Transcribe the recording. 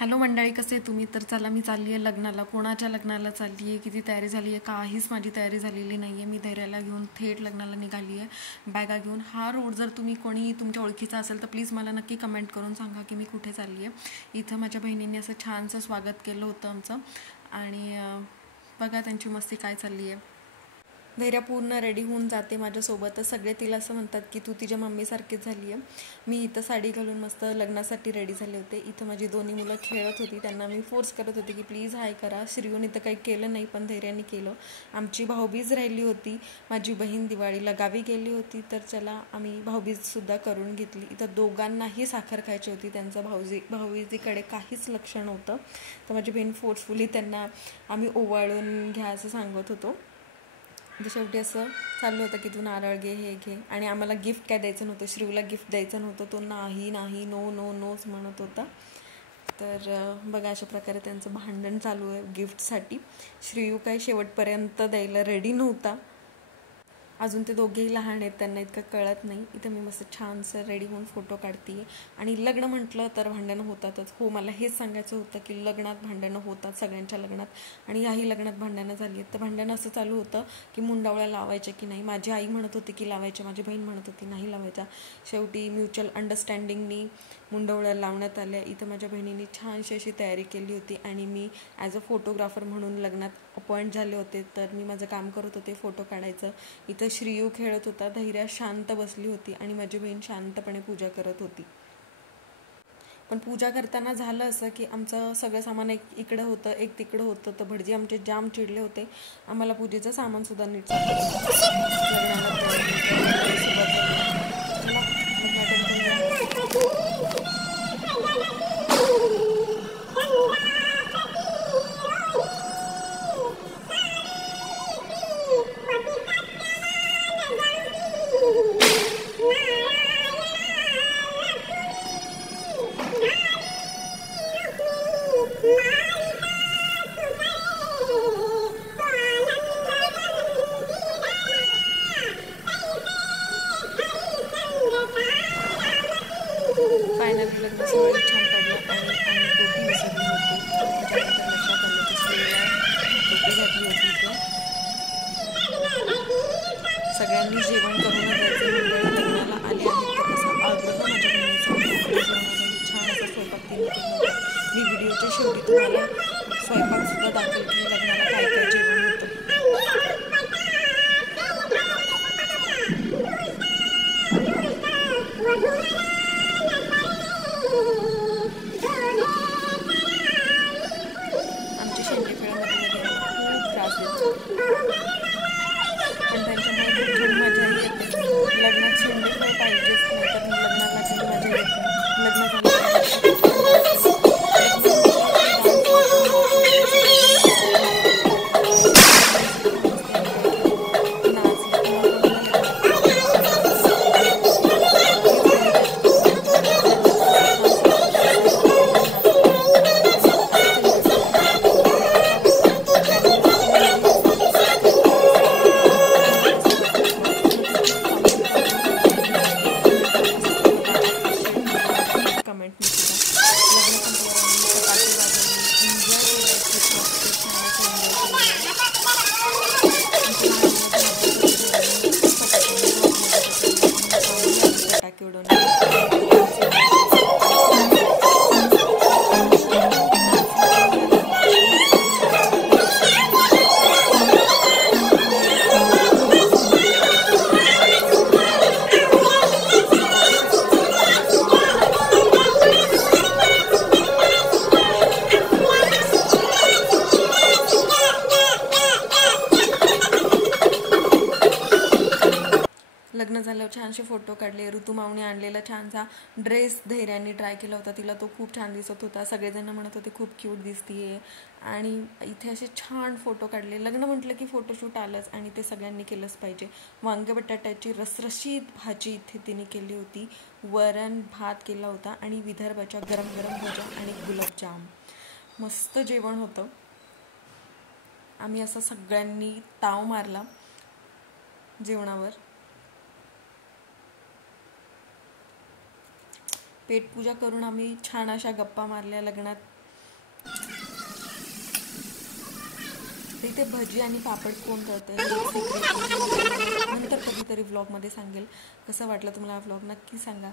Hello मंडळी, कसे तुम्ही? तर चला, मी चालली आहे लग्नाला. कोणाच्या लग्नाला चालली आहे, किती तयारी झाली आहे, काहीच माझी तयारी झालेली नाही आहे. मी धैर्याला घेऊन थेट लग्नाला निघाली आहे, बॅगा घेऊन. हा रोड जर तुम्ही कोणी तुमच्या ओळखीचा असेल तर प्लीज मला नक्की कमेंट करून सांगा की मी कुठे चालली आहे. इथं माझ्या बहिणींनी असं छानसं स्वागत केलं होतं आमचं. आणि बघा त्यांची मस्ती काय चालली आहे. धैर्या पूर्ण रेडी होऊन जाते माझ्यासोबतच. सगळे तिला असं म्हणतात की तू तिच्या मम्मीसारखीच झाली आहे. मी इथं साडी घालून मस्त लग्नासाठी रेडी झाले होते. इथं माझी दोन्ही मुलं खेळत होती, त्यांना मी फोर्स करत होते की प्लीज हाय करा. श्रीयून इथं काही केलं नाही पण धैर्याने केलं. आमची भाऊबीज राहिली होती. माझी बहीण दिवाळीला गावी गेली होती, तर चला आम्ही भाऊबीजसुद्धा करून घेतली. इथं दोघांनाही साखर खायची होती. त्यांचं भाऊबीजीकडे काहीच लक्ष नव्हतं, तर माझी बहीण फोर्सफुली त्यांना आम्ही ओवाळून घ्या असं सांगत होतो. तर शेवटी असं चाललं होतं की तू नारळ घे, हे घे. आणि आम्हाला गिफ्ट काय द्यायचं नव्हतं, श्रीयूला गिफ्ट द्यायचं नव्हतं. तो नाही नाही, नो नो नोच म्हणत होता. तर बघा अशा प्रकारे त्यांचं भांडण चालू आहे गिफ्टसाठी. श्रीयू काही शेवटपर्यंत द्यायला रेडी नव्हता. अजून ते दोघेही लहान आहेत, त्यांना इतकं कळत नाही. इथं मी मस्त छानसं रेडी होऊन फोटो काढते. आणि लग्न म्हटलं तर भांडणं होतातच. हो, मला हेच सांगायचं होतं की लग्नात भांडणं होतात, सगळ्यांच्या लग्नात. आणि याही लग्नात भांडणं झाली आहेत. तर भांडणं असं चालू होतं की मुंडावळ्या लावायच्या की नाही. माझी आई म्हणत होती की लावायच्या, माझी बहीण म्हणत होती नाही लावायच्या. शेवटी म्युच्युअल अंडरस्टँडिंगनी मुंडवळ्या लावण्यात आल्या. इथं माझ्या बहिणीने छानशी अशी तयारी केली होती आणि मी ॲज अ फोटोग्राफर म्हणून लग्नात अपॉइंट झाले होते. तर मी माझं काम करत होते फोटो काढायचं. इथं श्रीयू खेळत होता, धैर्या शांत बसली होती आणि माझी बहीण शांतपणे पूजा करत होती. पण पूजा करताना झालं असं की आमचं सगळं सामान एक इकडं होतं, एक तिकडं होतं. तर भटजी आमचे जाम चिडले होते. आम्हाला पूजेचं सामानसुद्धा नीट फायनली लग्न सोहळा छान पडला आणि आम्ही टोपी विसरली होती. त्याच्यानंतर लक्षात आलं की श्रीला टोपी घातली होती. तर सगळ्यांनी जेवण करूनच जायचं. मंडळी लग्नाला आले आहेत तर असा आग्रह माझ्या बहिणीचा होता. आणि जेवणाचा छान असा स्वयंपाक तिने केला होता. मी व्हिडिओच्या शेवटी तुम्हाला स्वयंपाकसुद्धा दाखवेल की लग्नाला काय काय जेवण होतं. आमची शेंडीफळामध्ये वगैरे खूप त्रास देतो, पण त्यांच्यामुळे खूप छान मजा येते. लग्नात शेंडीफळ पाहिजेच, नाही तर लग्नाला काही मजा येत नाही. लग्न झाल्यानंतर लग्न म्हटलं की डान्स होतो, नाच होतो, सगळेजण सुद्धा मस्त एन्जॉय केलं. नाचलं. कोणाकोणाला लग्नात हेच गणित असतं की लग्नात छान कमेंट मी सुद्धा लग्न संपल्यावर आम्ही फटाके वाजवले, एन्जॉय केलं. खूप छान असं एन्जॉय केलं. फटाके उडवणे लग्न झाल्यावर छानसे फोटो काढले. ऋतुमावने आणलेला छानसा ड्रेस धैर्याने ट्राय केला होता. तिला तो खूप छान दिसत होता. सगळेजण म्हणत होते खूप क्यूट दिसतीये. आणि इथे असे छान फोटो काढले. लग्न म्हटलं की फोटोशूट आलंच आणि ते सगळ्यांनी केलंच पाहिजे. वांगे बटाट्याची रसरशीत भाजी इथे तिने केली होती. वरण भात केला होता आणि विदर्भाच्या गरम गरम भज्या आणि गुलाबजाम. मस्त जेवण होतं. आम्ही असं सगळ्यांनी ताव मारला जेवणावर. पेटपूजा करून आम्ही छान अशा गप्पा मारल्या लग्नात. तर इथे भजी आणि पापड कोण करते नंतर कधीतरी व्लॉगमध्ये सांगेल. कसं वाटलं तुम्हाला हा व्लॉग नक्की सांगा.